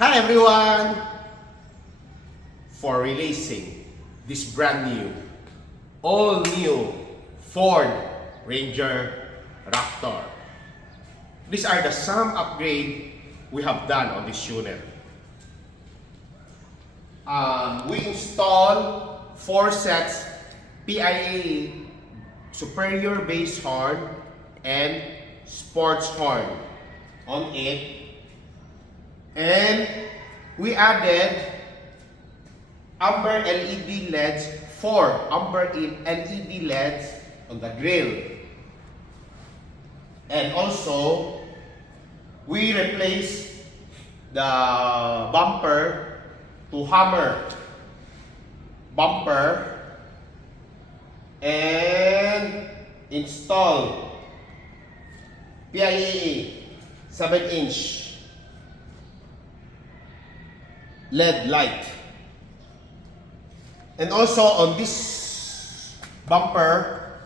Hi everyone! For releasing this brand new, all new Ford Ranger Raptor. These are the some upgrade we have done on this unit. We installed 4 sets PIAA superior bass horn and sports horn on it. And we added amber LED LEDs, 4 amber LED LEDs on the grill. And also, we replaced the bumper to hammer bumper and install PIAA 7-inch LED light. And also on this bumper,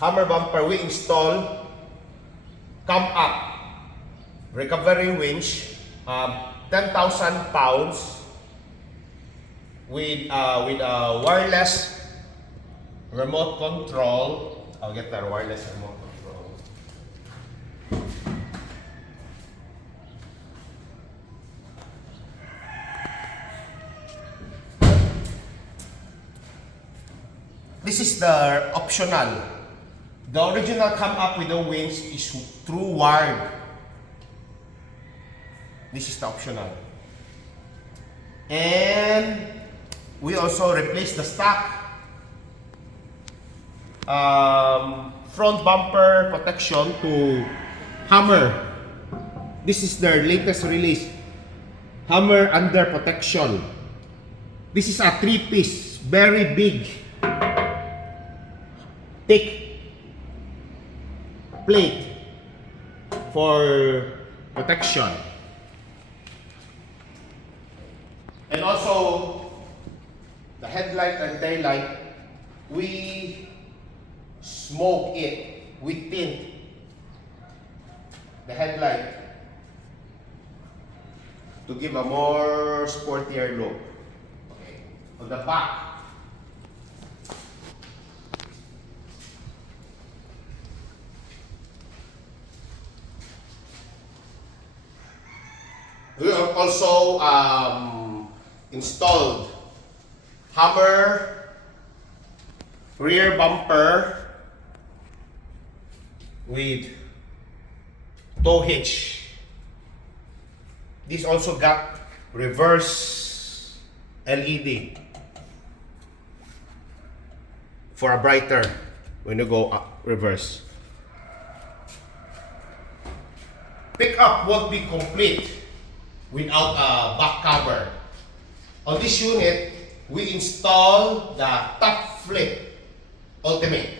hammer bumper, we install COMEUP recovery winch, 10,000 pounds with a wireless remote control. I'll get the wireless remote control. This is the optional. The original COMEUP with the winch is through wired. This is the optional. And we also replaced the stock front bumper protection to hammer. This is their latest release. Hammer under protection. This is a 3-piece, very big, thick plate for protection. And also the headlight and taillight, we smoke it, we tint the headlight to give a more sportier look. Okay. On the back, we have also installed hammer rear bumper with tow hitch. This also got reverse LED for a brighter when you go up, reverse. Pickup won't be complete without a back cover. On this unit, we install the TOPFLIP Ultimate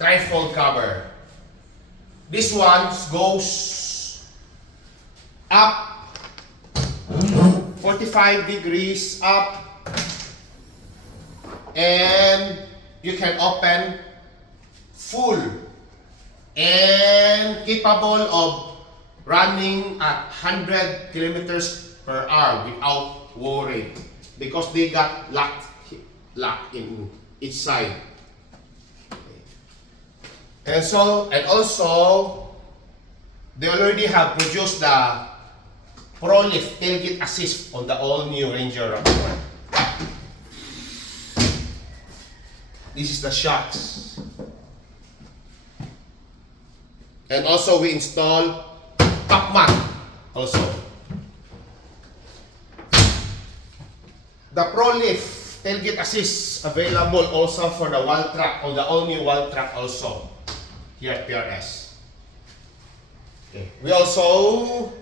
trifold cover. This one goes up 45 degrees up, and you can open full and capable of running at 100 kilometers per hour without worry, because they got lock in each side. And also they already have produced the PROLIFT tailgate assist on the all-new Ranger Raptor. This is the shocks. And also we install TOPMATT also. The PROLIFT tailgate assist available also for the wall track, on the all-new wall track also here at PRS. Okay. We also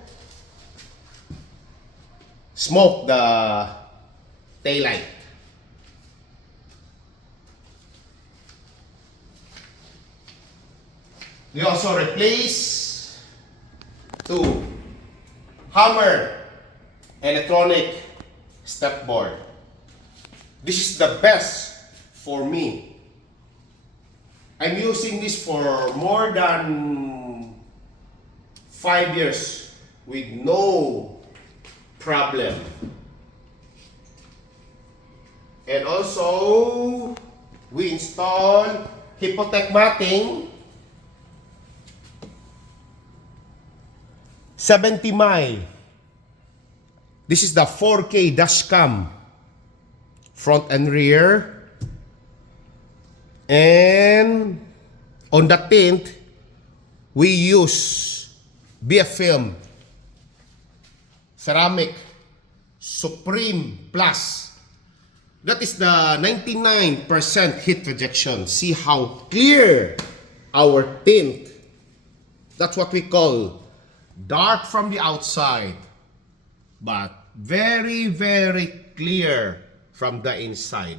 smoke the taillight. We also replace 2 hammer electronic stepboard. This is the best for me. I'm using this for more than 5 years with no problem. And also, we install HIPPOTECH matting 70 mile. This is the 4K dashcam, front and rear. And on the tint, we use BF film, ceramic, Supreme Plus. That is the 99% heat rejection. See how clear our tint. That's what we call dark from the outside, but very, very clear from the inside.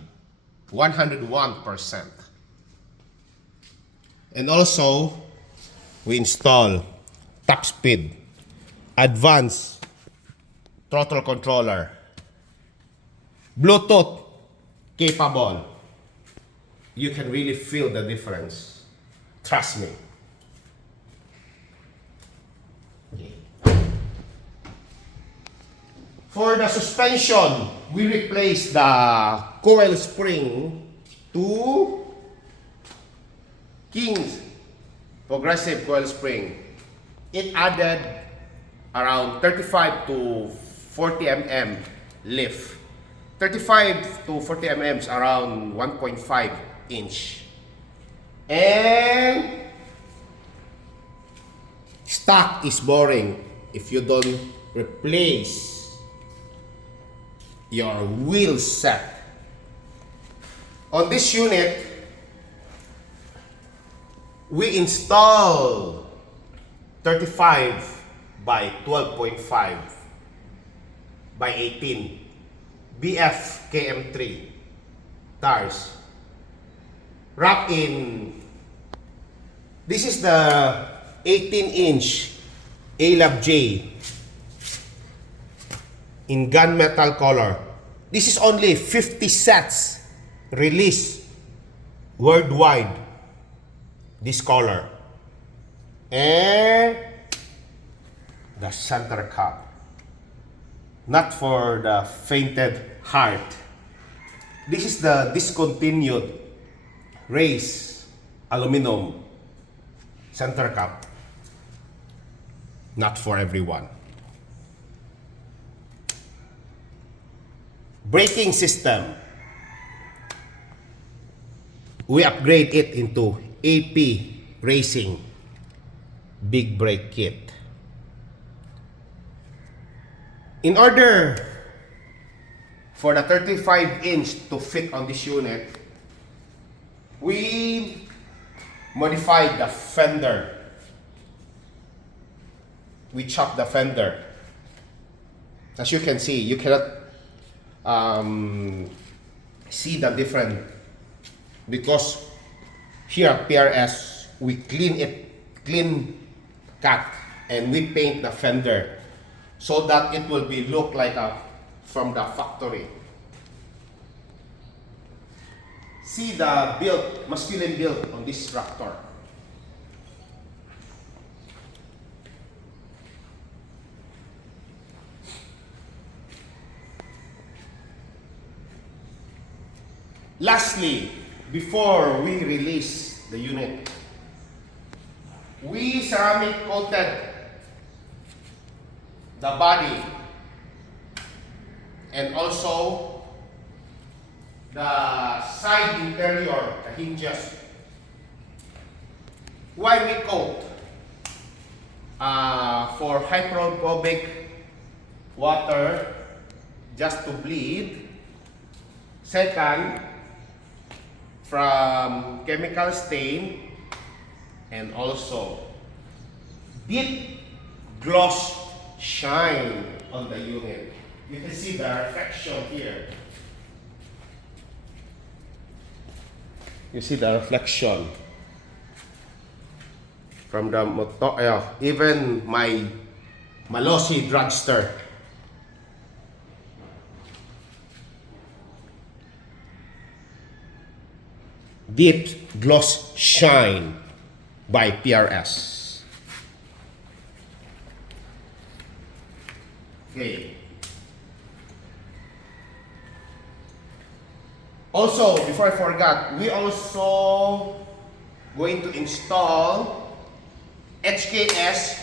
101%. And also, we install TOPSPEED, advanced throttle controller, Bluetooth capable. You can really feel the difference. Trust me. Okay. For the suspension, we replace the coil spring to King's progressive coil spring. It added around 35 to 40 mm lift. 35 to 40 mm is around 1.5 inch. And stock is boring if you don't replace your wheel set. On this unit, we install 35 by 12.5 by 18 BF KM3 tires. Wrap in, this is the 18-inch ALAP J in gunmetal color. This is only 50 sets released worldwide, this color. And the center cap, not for the fainted heart. This is the discontinued race aluminum center cap, not for everyone. Braking system, we upgrade it into AP Racing big brake kit. In order for the 35-inch to fit on this unit, we modified the fender. We chopped the fender. As you can see, you cannot see the difference, because here at PRS we clean cut, and we paint the fender so that it will be look like from the factory. See the build, masculine build on this Raptor. Lastly, before we release the unit, we ceramic coated the body and also the side interior, the hinges. Why we coat? For hydrophobic water, just to bleed. Second, from chemical stain, and also deep gloss shine on the unit. You can see the reflection here. You see the reflection from the motor, even my Malossi dragster. Deep gloss shine by PRS. Okay. Also, before I forgot, we also going to install HKS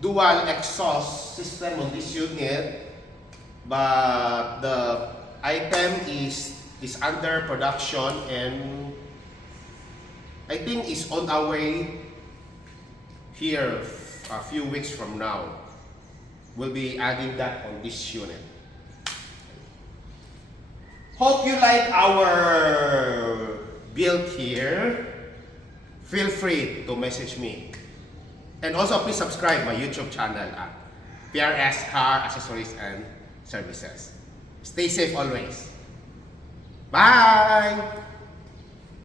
dual exhaust system on this unit, but the item is under production and I think is on our way here a few weeks from now. We'll be adding that on this unit. Hope you like our build here. Feel free to message me. And also please subscribe my YouTube channel at PRS CAR Accessories and Services. Stay safe always. Bye!